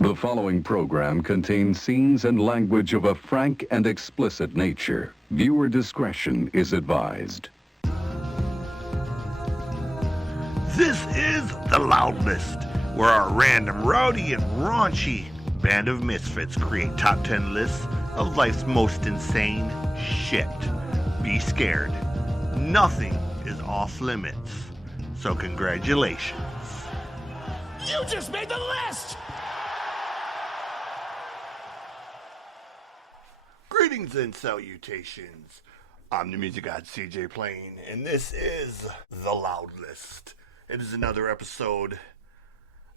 The following program contains scenes and language of a frank and explicit nature. Viewer discretion is advised. This is The Loud List, where our random, rowdy, and raunchy band of misfits create top 10 lists of life's most insane shit. Be scared. Nothing is off limits. So congratulations. You just made the list! Greetings and salutations. I'm the music god CJ Plain, and this is The Loud List. It is another episode,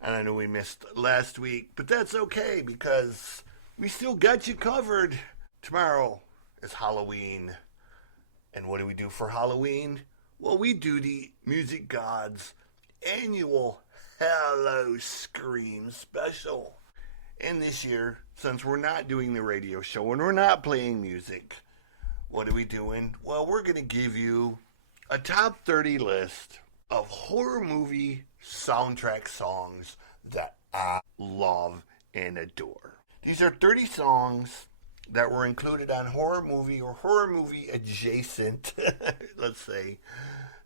and I know we missed last week, but that's okay because we still got you covered. Tomorrow is Halloween, and what do we do for Halloween? Well, we do the music god's annual Hallow Scream special. And this year, since we're not doing the radio show and we're not playing music, what are we doing? Well, we're going to give you a top 30 list of horror movie soundtrack songs that I love and adore. These are 30 songs that were included on horror movie or horror movie adjacent, let's say,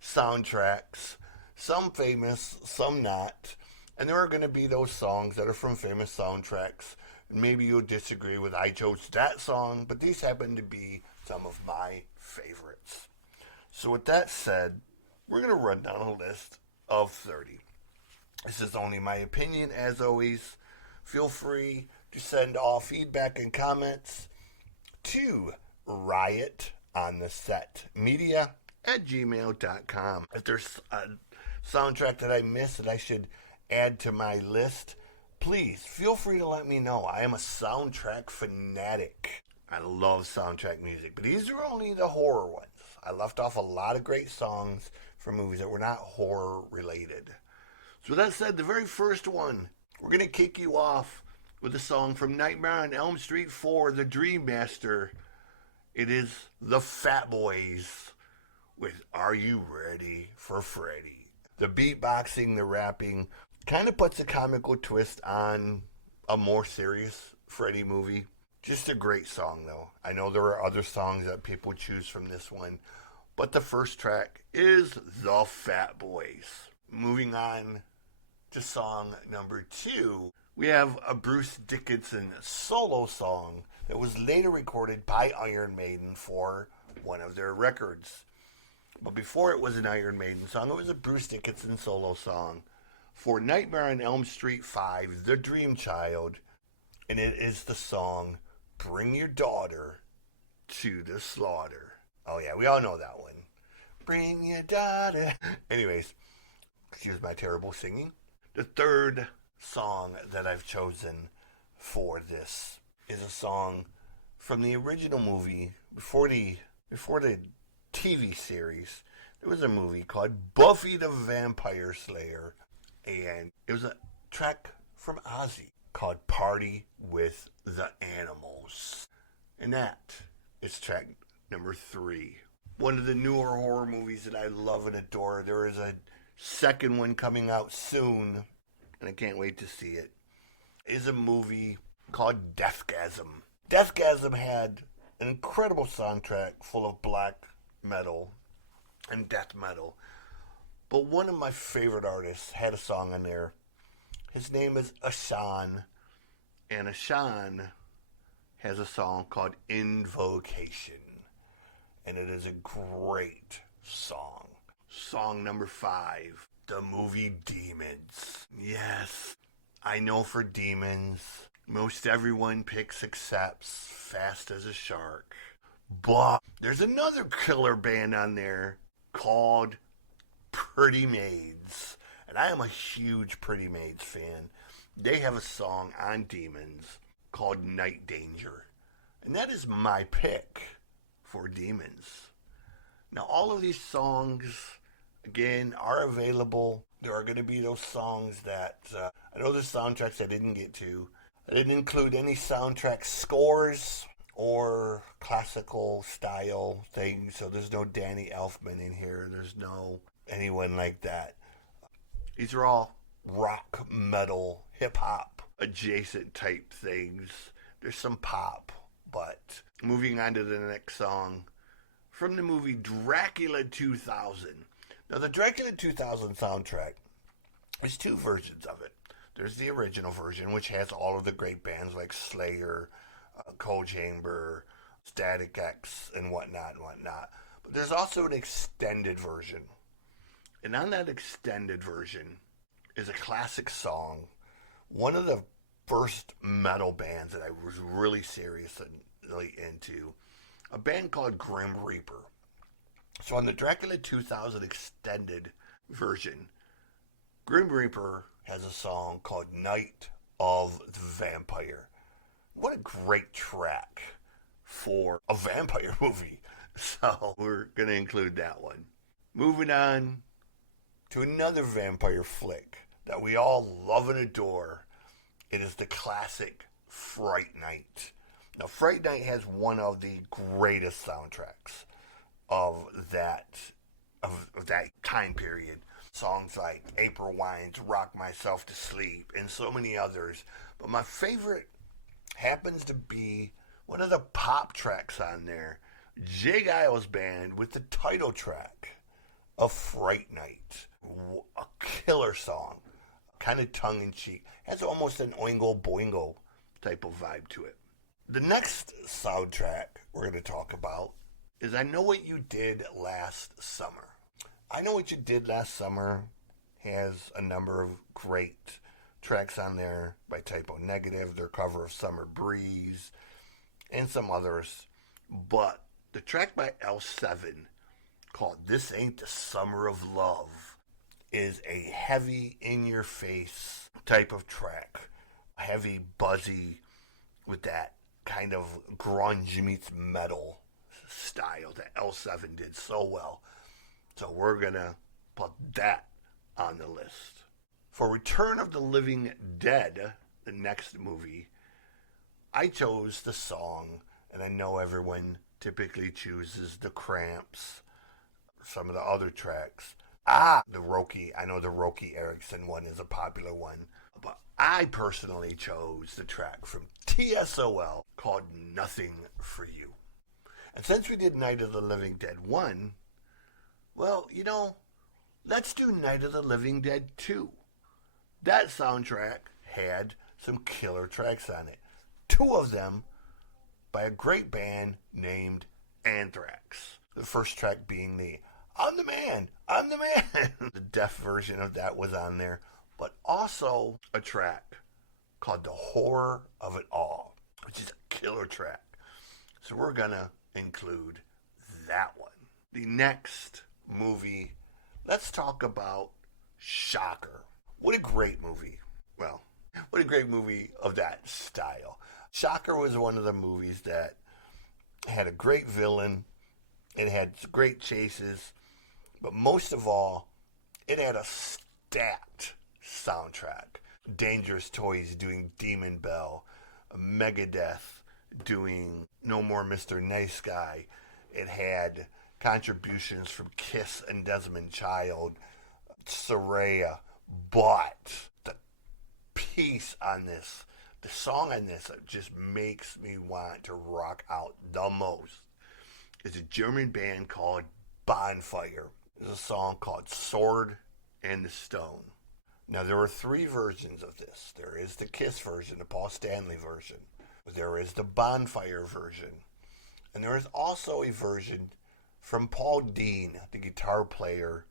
soundtracks. Some famous, some not. And there are going to be those songs that are from famous soundtracks. And maybe you'll disagree with I chose that song, but these happen to be some of my favorites. So with that said, we're going to run down a list of 30. This is only my opinion, as always. Feel free to send all feedback and comments to riotonthesetmedia@gmail.com. If there's a soundtrack that I missed that I should add to my list, please feel free to let me know. I am a soundtrack fanatic. I love soundtrack music, but these are only the horror ones. I left off a lot of great songs from movies that were not horror related. So with that said, the very first one, we're going to kick you off with a song from Nightmare on Elm Street 4, The Dream Master. It is the Fat Boys with Are You Ready for Freddy? The beatboxing, the rapping, kind of puts a comical twist on a more serious Freddy movie. Just a great song, though. I know there are other songs that people choose from this one, but the first track is The Fat Boys. Moving on to song number 2, we have a Bruce Dickinson solo song that was later recorded by Iron Maiden for one of their records. But before it was an Iron Maiden song, it was a Bruce Dickinson solo song for Nightmare on Elm Street 5, The Dream Child, and it is the song Bring Your Daughter to the Slaughter. Oh yeah, we all know that one. Bring your daughter. Anyways, excuse my terrible singing. The third song that I've chosen for this is a song from the original movie. Before the TV series, there was a movie called Buffy the Vampire Slayer, and it was a track from Ozzy called Party with the Animals. And that is track number 3. One of the newer horror movies that I love and adore. There is a second one coming out soon, and I can't wait to see it. Is a movie called Deathgasm. Deathgasm had an incredible soundtrack full of black metal and death metal. But one of my favorite artists had a song on there. His name is Ashan, and Ashan has a song called Invocation, and it is a great song. Song number 5, the movie Demons. Yes, I know for Demons, most everyone picks accepts Fast as a Shark. But there's another killer band on there called Pretty Maids. And I am a huge Pretty Maids fan. They have a song on Demons called Night Danger. And that is my pick for Demons. Now, all of these songs, again, are available. There are going to be those songs that, I know there's soundtracks I didn't get to. I didn't include any soundtrack scores or classical style things, so there's no Danny Elfman in here. There's no anyone like that. These are all rock, metal, hip-hop adjacent type things. There's some pop, but moving on to the next song from the movie Dracula 2000. Now, the Dracula 2000 soundtrack, there's two versions of it. There's the original version, which has all of the great bands like Slayer, Cold Chamber, Static X, and whatnot. But there's also an extended version. And on that extended version is a classic song. One of the first metal bands that I was really seriously into, a band called Grim Reaper. So on the Dracula 2000 extended version, Grim Reaper has a song called Night of the Vampire. What a great track for a vampire movie. So we're going to include that one. Moving on to another vampire flick that we all love and adore. It is the classic Fright Night. Now, Fright Night has one of the greatest soundtracks of that time period. Songs like April Wine's Rock Myself to Sleep and so many others. But my favorite happens to be one of the pop tracks on there. J. Geils Band with the title track of Fright Night. A killer song. Kind of tongue-in-cheek. Has almost an Oingo Boingo type of vibe to it. The next soundtrack we're going to talk about is I Know What You Did Last Summer. I Know What You Did Last Summer has a number of great tracks on there by Typo Negative, their cover of Summer Breeze, and some others. But the track by L7 called This Ain't the Summer of Love is a heavy, in-your-face type of track. Heavy, buzzy, with that kind of grunge meets metal style that L7 did so well. So we're going to put that on the list. For Return of the Living Dead, the next movie, I chose the song, and I know everyone typically chooses the Cramps, some of the other tracks. The Roky, I know the Roky Erickson one is a popular one, but I personally chose the track from TSOL called Nothing for You. And since we did Night of the Living Dead 1, well, let's do Night of the Living Dead 2. That soundtrack had some killer tracks on it. Two of them by a great band named Anthrax. The first track being the I'm the Man. The deaf version of that was on there. But also a track called The Horror of It All, which is a killer track. So we're going to include that one. The next movie, let's talk about Shocker. What a great movie. Well, what a great movie of that style. Shocker was one of the movies that had a great villain. It had great chases. But most of all, it had a stacked soundtrack. Dangerous Toys doing Demon Bell. Megadeth doing No More Mr. Nice Guy. It had contributions from Kiss and Desmond Child. Soraya. But the piece on this, the song on this that just makes me want to rock out the most is a German band called Bonfire. There's a song called Sword and the Stone. Now, there are three versions of this. There is the Kiss version, the Paul Stanley version. There is the Bonfire version. And there is also a version from Paul Dean, the guitar player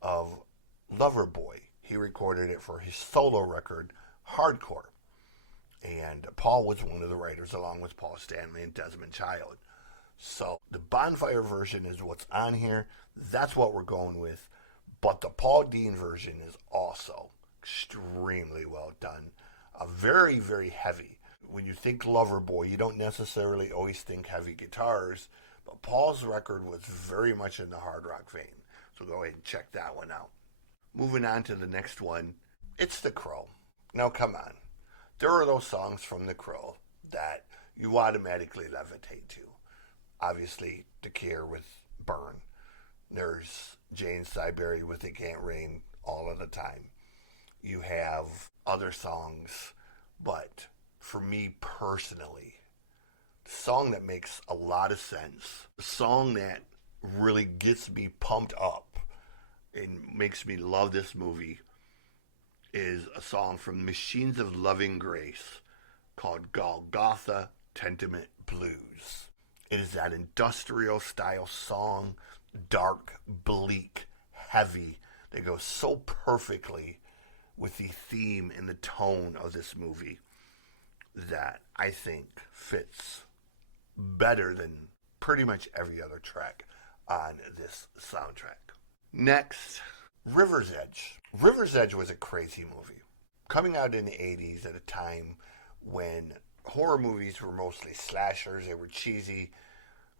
of Loverboy. He recorded it for his solo record, Hardcore. And Paul was one of the writers along with Paul Stanley and Desmond Child. So the Bonfire version is what's on here. That's what we're going with. But the Paul Dean version is also extremely well done. Very, very heavy. When you think Loverboy, you don't necessarily always think heavy guitars. But Paul's record was very much in the hard rock vein. So go ahead and check that one out. Moving on to the next one. It's The Crow. Now come on. There are those songs from The Crow that you automatically levitate to. Obviously, The Cure with Burn. There's Jane Siberry with It Can't Rain all of the time. You have other songs But for me personally, the song that makes a lot of sense, the song that really gets me pumped up and makes me love this movie is a song from Machines of Loving Grace called Golgotha Tenement Blues. It is that industrial style song, dark, bleak, heavy, that goes so perfectly with the theme and the tone of this movie that I think fits better than pretty much every other track on this soundtrack. Next, River's Edge. River's Edge was a crazy movie. Coming out in the 80s at a time when horror movies were mostly slashers, they were cheesy.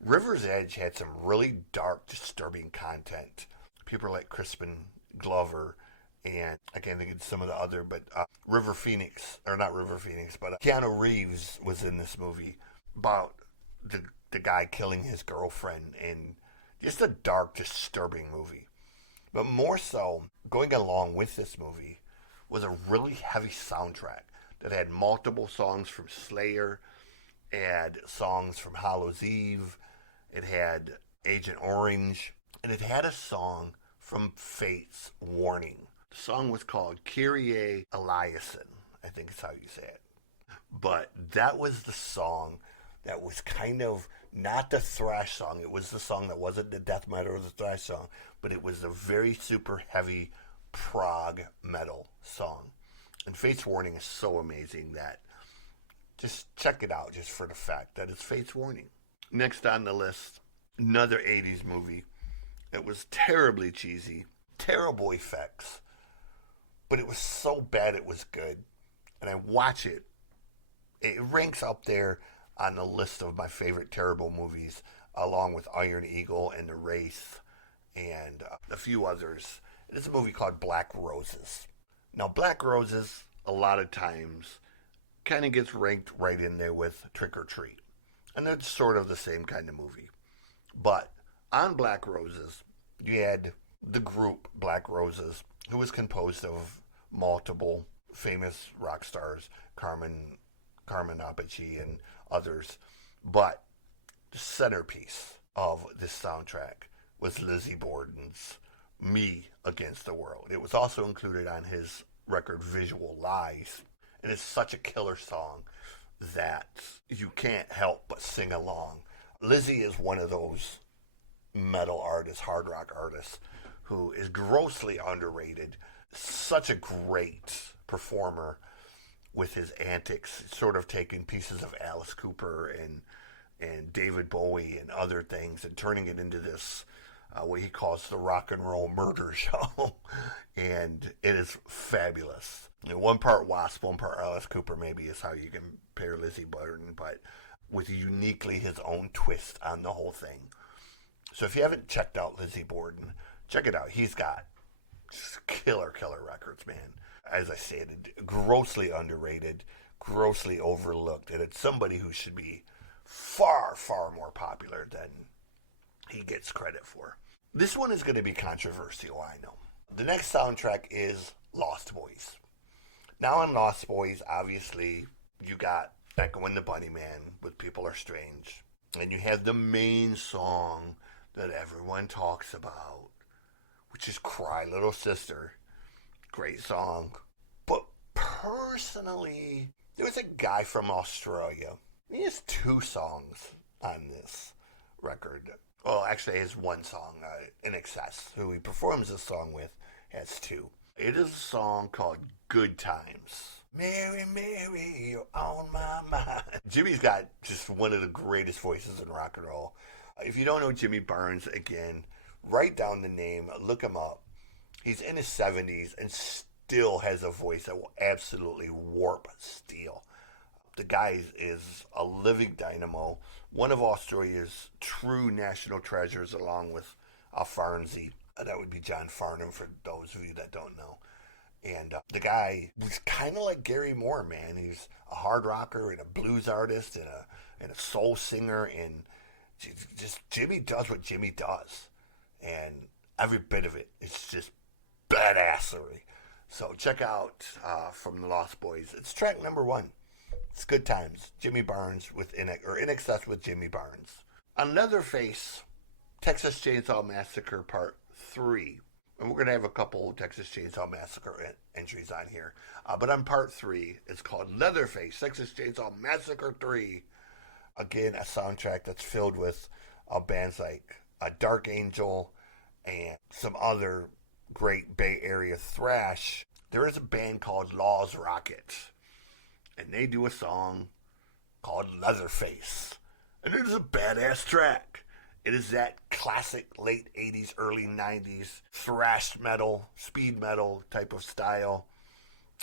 River's Edge had some really dark, disturbing content. People like Crispin Glover, and I can't think of some of the other, but Keanu Reeves was in this movie about the guy killing his girlfriend, and just a dark, disturbing movie. But more so, going along with this movie was a really heavy soundtrack that had multiple songs from Slayer, it had songs from Hallows Eve, it had Agent Orange, and it had a song from Fate's Warning. The song was called Kyrie Eleison, I think is how you say it. But that was the song that was kind of not the thrash song. It was the song that wasn't the death metal or the thrash song, but it was a very super heavy prog metal song. And Fate's Warning is so amazing that just check it out just for the fact that it's Fate's Warning. Next on the list, another 80s movie. It was terribly cheesy, terrible effects, but it was so bad it was good. And I watch it. It ranks up there on the list of my favorite terrible movies, along with Iron Eagle and The Wraith and a few others. It's a movie called Black Roses. Now, Black Roses, a lot of times, kind of gets ranked right in there with Trick or Treat. And they're sort of the same kind of movie. But on Black Roses, you had the group Black Roses, who was composed of multiple famous rock stars, Carmen Appice and others. But the centerpiece of this soundtrack was Lizzie Borden's Me Against the World. It was also included on his record Visual Lies. And it's such a killer song that you can't help but sing along. Lizzie is one of those metal artists, hard rock artists, who is grossly underrated. Such a great performer with his antics, sort of taking pieces of Alice Cooper and David Bowie and other things and turning it into this, what he calls the rock and roll murder show. And it is fabulous. And one part Wasp, one part Alice Cooper maybe is how you compare Lizzie Borden, but with uniquely his own twist on the whole thing. So if you haven't checked out Lizzie Borden, check it out. He's got just killer records, man. As I stated, grossly underrated, grossly overlooked, and it's somebody who should be far more popular than he gets credit for. This one is going to be controversial, I know. The next soundtrack is Lost Boys. Now on Lost Boys, obviously, you got Echo and the Bunnymen with People Are Strange. And you have the main song that everyone talks about, which is Cry Little Sister. Great song. But personally, there was a guy from Australia. He has 2 songs on this record. Well, actually, he has 1 song, In Excess, who he performs this song with, has 2. It is a song called Good Times. Mary, Mary, you're on my mind. Jimmy's got just one of the greatest voices in rock and roll. If you don't know Jimmy Barnes, again, write down the name, look him up. He's in his 70s and still has a voice that will absolutely warp steel. The guy is a living dynamo, one of Australia's true national treasures, along with Farnsey. That would be John Farnham, for those of you that don't know. And the guy was kind of like Gary Moore, man. He's a hard rocker and a blues artist and a soul singer. And just Jimmy does what Jimmy does. And every bit of it, it's just badassery. So check out from the Lost Boys. It's track number 1. It's Good Times. Jimmy Barnes with In Excess with Jimmy Barnes. On Leatherface, Texas Chainsaw Massacre Part 3. And we're going to have a couple Texas Chainsaw Massacre entries on here. But on Part 3, it's called Leatherface, Texas Chainsaw Massacre 3. Again, a soundtrack that's filled with bands like Dark Angel and some other great Bay Area thrash. There is a band called Laws Rocket, and they do a song called Leatherface. And it is a badass track. It is that classic late 80s, early 90s thrash metal, speed metal type of style.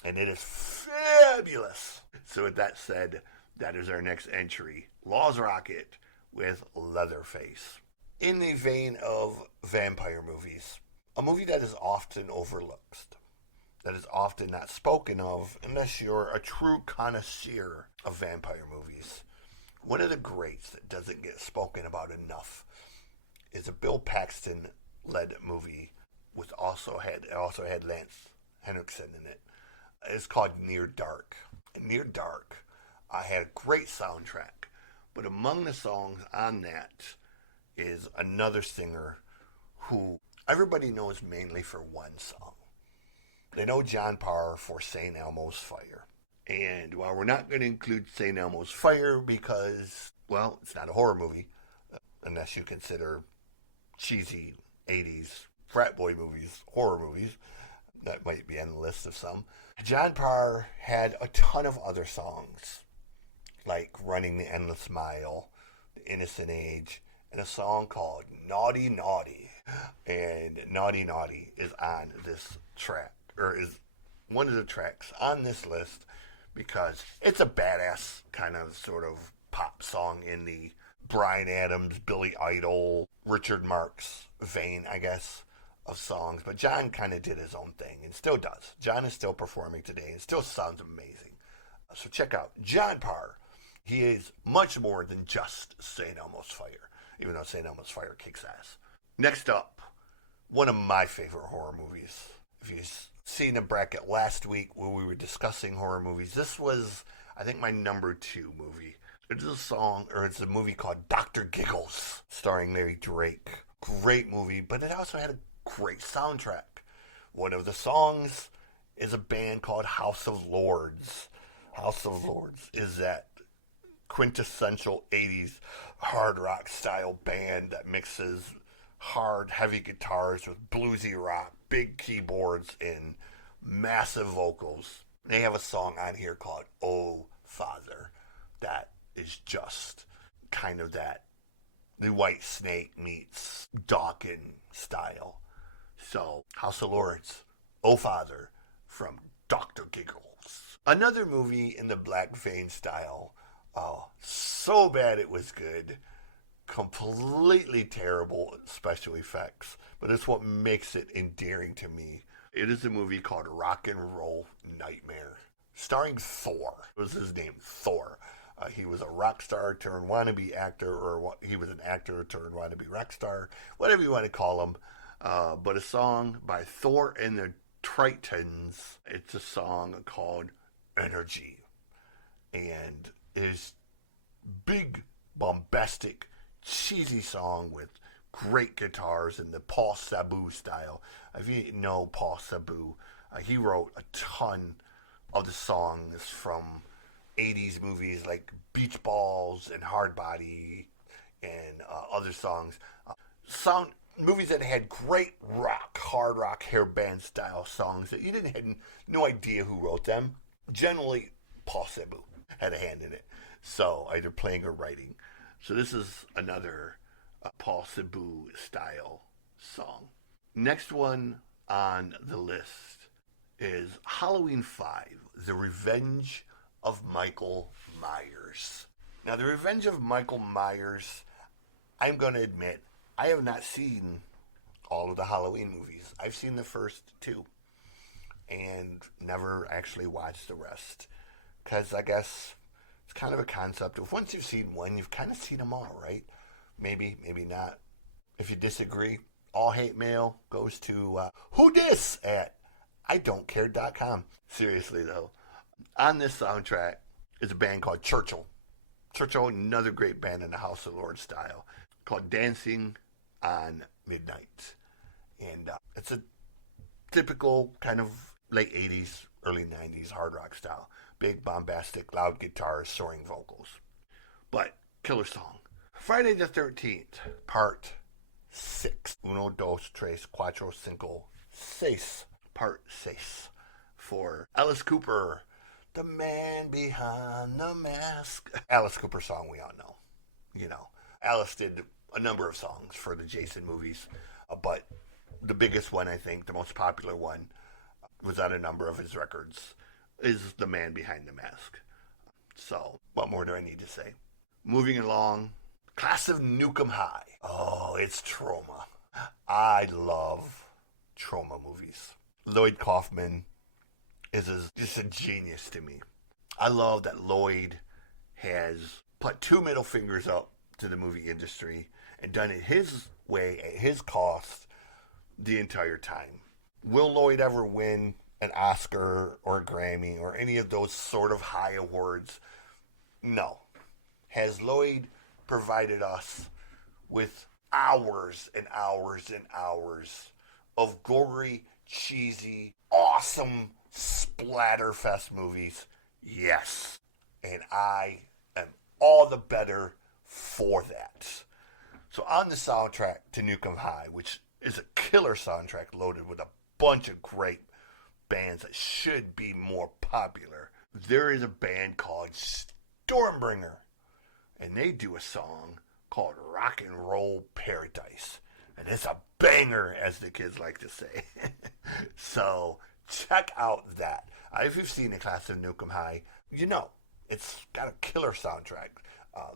And it is fabulous. So with that said, that is our next entry. Laws Rocket with Leatherface. In the vein of vampire movies, a movie that is often overlooked, that is often not spoken of unless you're a true connoisseur of vampire movies. One of the greats that doesn't get spoken about enough is a Bill Paxton-led movie with also had Lance Henriksen in it. It's called Near Dark. Near Dark had a great soundtrack, but among the songs on that is another singer who everybody knows mainly for one song. They know John Parr for St. Elmo's Fire. And while we're not going to include St. Elmo's Fire because, well, it's not a horror movie, unless you consider cheesy 80s frat boy movies, horror movies. That might be on the list of some. John Parr had a ton of other songs, like Running the Endless Mile, The Innocent Age, and a song called Naughty Naughty. And Naughty Naughty is on this track, or is one of the tracks on this list, because it's a badass kind of sort of pop song in the Bryan Adams, Billy Idol, Richard Marx vein, I guess, of songs. But John kind of did his own thing and still does. John is still performing today and still sounds amazing. So check out John Parr. He is much more than just St. Elmo's Fire, even though St. Elmo's Fire kicks ass. Next up, one of my favorite horror movies. If you've seen the bracket last week where we were discussing horror movies, this was, I think, my number 2 movie. It's a movie called Dr. Giggles, starring Larry Drake. Great movie, but it also had a great soundtrack. One of the songs is a band called House of Lords. House of Lords is that quintessential 80s hard rock style band that mixes hard, heavy guitars with bluesy rock, big keyboards, and massive vocals. They have a song on here called Oh Father that is just kind of that the White Snake meets Dawkins style. So, House of Lords, Oh Father, from Dr. Giggles. Another movie in the Black Vein style. Oh, so bad it was good. Completely terrible special effects, but it's what makes it endearing to me. It is a movie called Rock and Roll Nightmare, starring Thor. What was his name? Thor. He was a rock star turned wannabe actor, or he was an actor turned wannabe rock star, whatever you want to call him. But a song by Thor and the Tritons. It's a song called Energy, and it is big, bombastic, cheesy song with great guitars in the Paul Sabu style. If you know Paul Sabu, he wrote a ton of the songs from 80s movies like Beach Balls and Hard Body and other songs. Movies that had great rock, hard rock, hair band style songs that you had no idea who wrote them. Generally, Paul Sabu had a hand in it. So either playing or writing. So this is another Paul Sabu style song. Next one on the list is Halloween 5, The Revenge of Michael Myers. Now, The Revenge of Michael Myers, I'm going to admit, I have not seen all of the Halloween movies. I've seen the first 2 and never actually watched the rest. Because I guess it's kind of a concept of once you've seen one, you've kind of seen them all, right? Maybe, maybe not. If you disagree, all hate mail goes to whodis at idon'tcare.com. Seriously, though. On this soundtrack is a band called Churchill. Churchill, another great band in the House of Lords style, called Dancing on Midnight. And it's a typical kind of late 80s, early 90s hard rock style. Big, bombastic, loud guitars, soaring vocals. But, killer song. Friday the 13th, part 6. Uno, dos, tres, cuatro, cinco, seis. Part 6. For Alice Cooper, the man behind the mask. Alice Cooper song we all know. You know, Alice did a number of songs for the Jason movies, but the biggest one, I think, the most popular one, was on a number of his records, is the man behind the mask. So, what more do I need to say? Moving along, Class of Nukem High. Oh, it's Troma. I love Troma movies. Lloyd Kaufman is just a genius to me. I love that Lloyd has put 2 middle fingers up to the movie industry and done it his way, at his cost, the entire time. Will Lloyd ever win an Oscar or a Grammy or any of those sort of high awards? No. Has Lloyd provided us with hours and hours and hours of gory, cheesy, awesome splatterfest movies? Yes. And I am all the better for that. So on the soundtrack to Nukem High, which is a killer soundtrack loaded with a bunch of great bands that should be more popular, there is a band called Stormbringer. And they do a song called Rock and Roll Paradise. And it's a banger, as the kids like to say. So check out that. If you've seen the Class of Nukem High, you know it's got a killer soundtrack.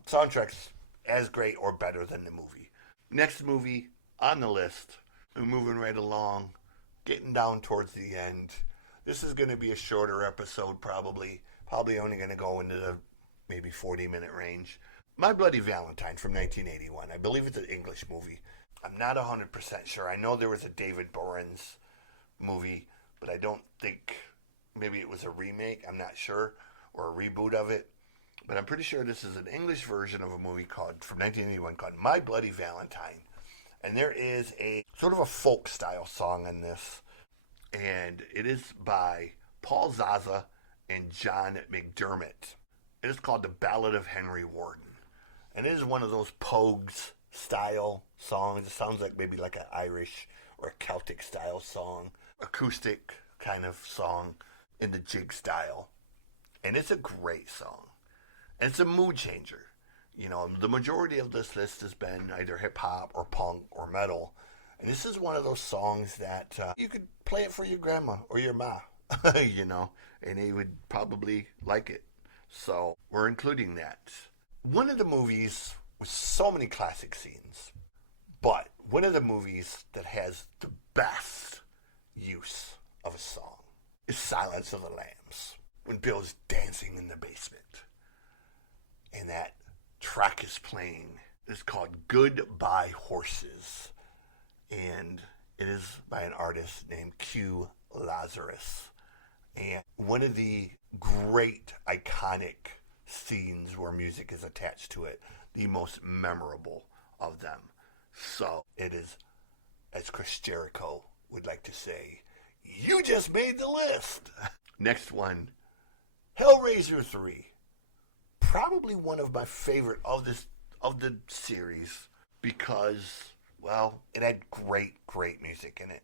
Soundtrack's as great or better than the movie. Next movie on the list, we're moving right along, getting down towards the end. This is going to be a shorter episode, probably only going to go into the maybe 40-minute range. My Bloody Valentine from 1981. I believe it's an English movie. I'm not 100% sure. I know there was a David Boreanaz movie, but I don't think, maybe it was a remake, I'm not sure, or a reboot of it. But I'm pretty sure this is an English version of a movie from 1981 called My Bloody Valentine. And there is a sort of a folk style song in this. And it is by Paul Zaza and John McDermott. It is called The Ballad of Henry Warden. And it is one of those Pogues style songs. It sounds like maybe like an Irish or a Celtic style song. Acoustic kind of song in the jig style. And it's a great song. And it's a mood changer. You know, the majority of this list has been either hip-hop or punk or metal. And this is one of those songs that you could play it for your grandma or your ma, you know, and they would probably like it. So we're including that. One of the movies with so many classic scenes, but one of the movies that has the best use of a song is Silence of the Lambs, when Bill's dancing in the basement. And that track is playing. It's called Goodbye Horses. And it is by an artist named Q Lazarus. And one of the great, iconic scenes where music is attached to it, the most memorable of them. So it is, as Chris Jericho would like to say, you just made the list. Next one, Hellraiser 3. Probably one of my favorite of the series because, well, it had great music in it.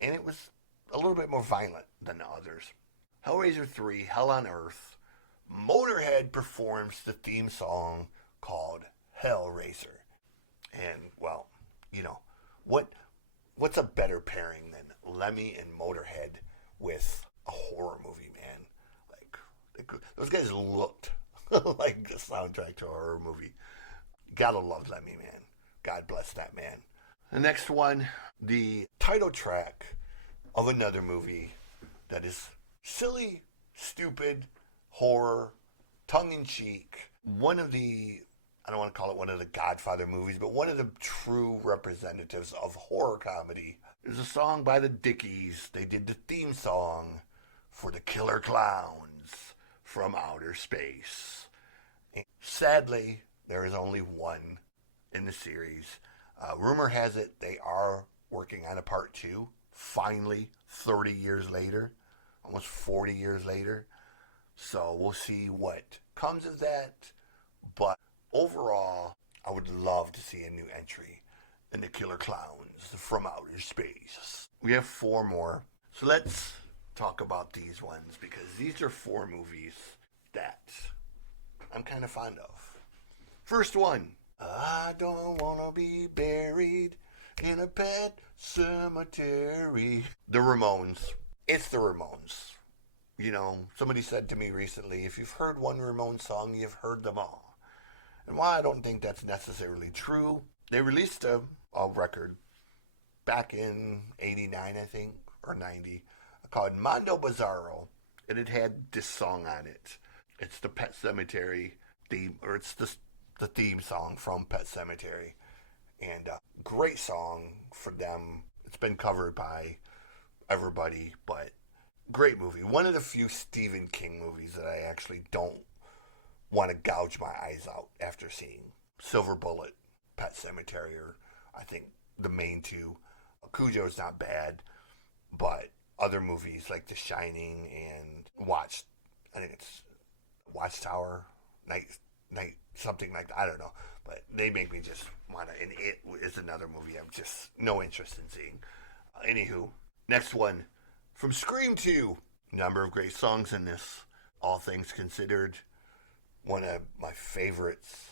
And it was a little bit more violent than the others. Hellraiser 3, Hell on Earth. Motorhead performs the theme song called Hellraiser. And, well, you know, what's a better pairing than Lemmy and Motorhead with a horror movie, man? Like, those guys looked like the soundtrack to a horror movie. Gotta love Lemmy, man. God bless that man. The next one, the title track of another movie that is silly, stupid, horror, tongue-in-cheek. One of the I don't want to call it one of the Godfather movies, but one of the true representatives of horror comedy. There's a song by the Dickies. They did the theme song for the Killer Clowns from Outer Space. And sadly, there is only one in the series. Rumor has it they are working on a part 2, finally, 30 years later, almost 40 years later. So we'll see what comes of that. But overall, I would love to see a new entry in the Killer Clowns from Outer Space. We have 4 more. So let's talk about these ones, because these are 4 movies that I'm kind of fond of. First one. I don't want to be buried in a pet cemetery. The Ramones. It's the Ramones. You know, somebody said to me recently, if you've heard one Ramones song, you've heard them all. And while I don't think that's necessarily true, they released a record back in 89, I think, or 90, called Mondo Bizarro, and it had this song on it. It's the Pet Sematary theme, or it's the theme song from Pet Sematary. And great song for them. It's been covered by everybody, but great movie. One of the few Stephen King movies that I actually don't want to gouge my eyes out after seeing. Silver Bullet, Pet Sematary are, I think, the main 2. Cujo's not bad, but other movies like The Shining and I think it's Watchtower, Night, something like that. I don't know. But they make me just want to, and It is another movie I'm just no interest in seeing. Anywho, next one. From Scream 2. Number of great songs in this. All things considered. One of my favorites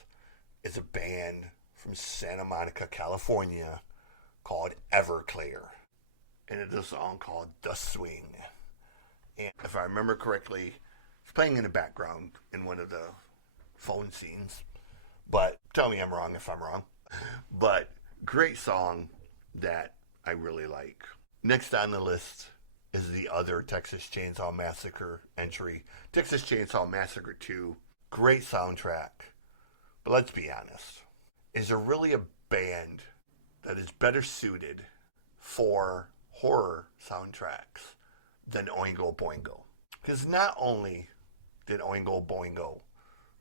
is a band from Santa Monica, California called Everclear. And it's a song called The Swing. And if I remember correctly, it's playing in the background in one of the phone scenes. But tell me I'm wrong if I'm wrong. But great song that I really like. Next on the list is the other Texas Chainsaw Massacre entry. Texas Chainsaw Massacre 2. Great soundtrack. But let's be honest. Is there really a band that is better suited for horror soundtracks than Oingo Boingo? Because not only did Oingo Boingo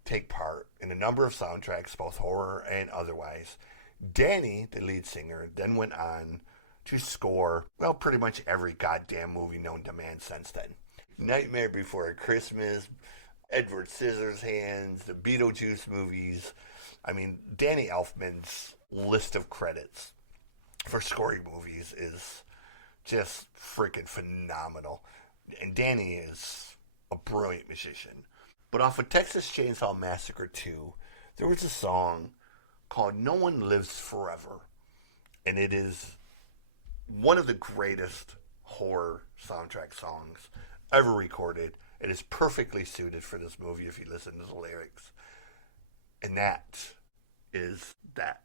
take part in a number of soundtracks, both horror and otherwise, Danny, the lead singer, then went on to score, well, pretty much every goddamn movie known to man since then. Nightmare Before Christmas, Edward Scissorhands, the Beetlejuice movies. I mean, Danny Elfman's list of credits for scoring movies is just freaking phenomenal. And Danny is a brilliant musician. But off of Texas Chainsaw Massacre 2, there was a song called No One Lives Forever. And it is one of the greatest horror soundtrack songs ever recorded. It is perfectly suited for this movie if you listen to the lyrics. And that is that.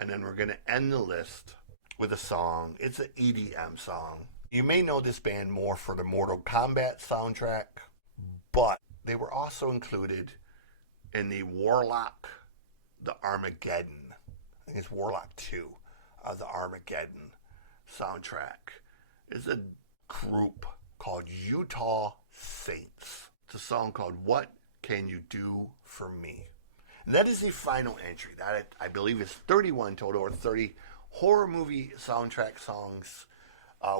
And then we're going to end the list with a song. It's an EDM song. You may know this band more for the Mortal Kombat soundtrack, but they were also included in the Warlock, the Armageddon. I think it's Warlock 2, the Armageddon soundtrack. It's a group called Utah Saints. It's a song called What Can You Do For Me? And that is the final entry. That I believe is 31 total, or 30 horror movie soundtrack songs.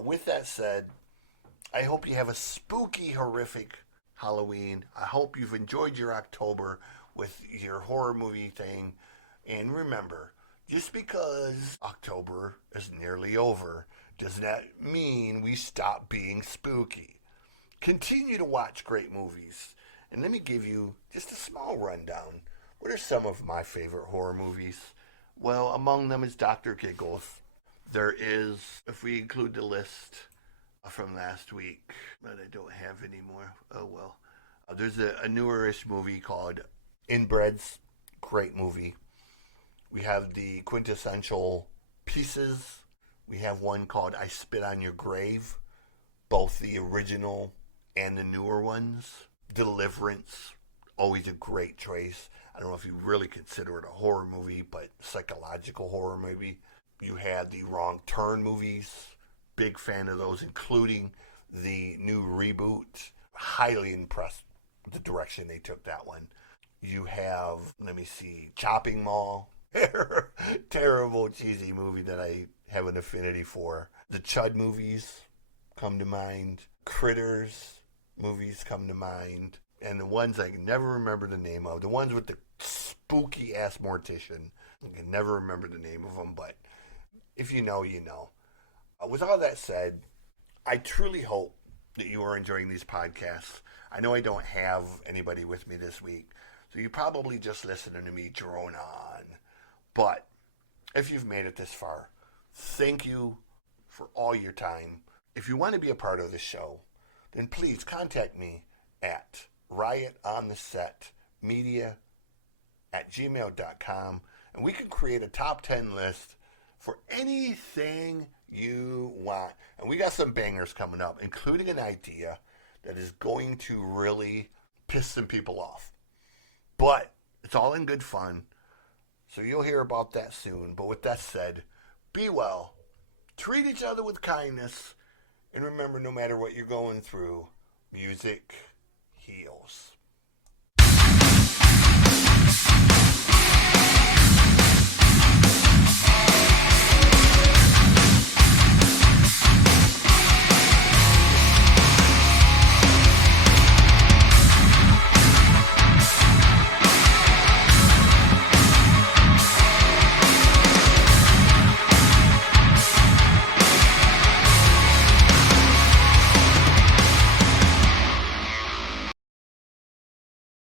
With that said, I hope you have a spooky, horrific Halloween. I hope you've enjoyed your October with your horror movie thing. And remember, just because October is nearly over does not mean we stop being spooky. Continue to watch great movies. And let me give you just a small rundown. What are some of my favorite horror movies? Well, among them is Dr. Giggles. There is, if we include the list from last week, that I don't have anymore. Oh, well. There's a newer-ish movie called Inbreds. Great movie. We have the quintessential Pieces. We have one called I Spit on Your Grave. Both the original and the newer ones. Deliverance. always a great choice. I don't know if you really consider it a horror movie, but psychological horror movie. You had the Wrong Turn movies. Big fan of those, including the new reboot. Highly impressed with the direction they took that one. You have, Chopping Mall. Terrible, cheesy movie that I have an affinity for. The Chud movies come to mind. Critters movies come to mind. And the ones I can never remember the name of. The ones with the spooky-ass mortician. I can never remember the name of them, but if you know, you know. With all that said, I truly hope that you are enjoying these podcasts. I know I don't have anybody with me this week, so you're probably just listening to me drone on. But if you've made it this far, thank you for all your time. If you want to be a part of this show, then please contact me at riotonthesetmedia@gmail.com, and we can create a top 10 list for anything you want. And we got some bangers coming up, including an idea that is going to really piss some people off. But it's all in good fun, so you'll hear about that soon. But with that said, be well, treat each other with kindness, and remember, no matter what you're going through, music heals.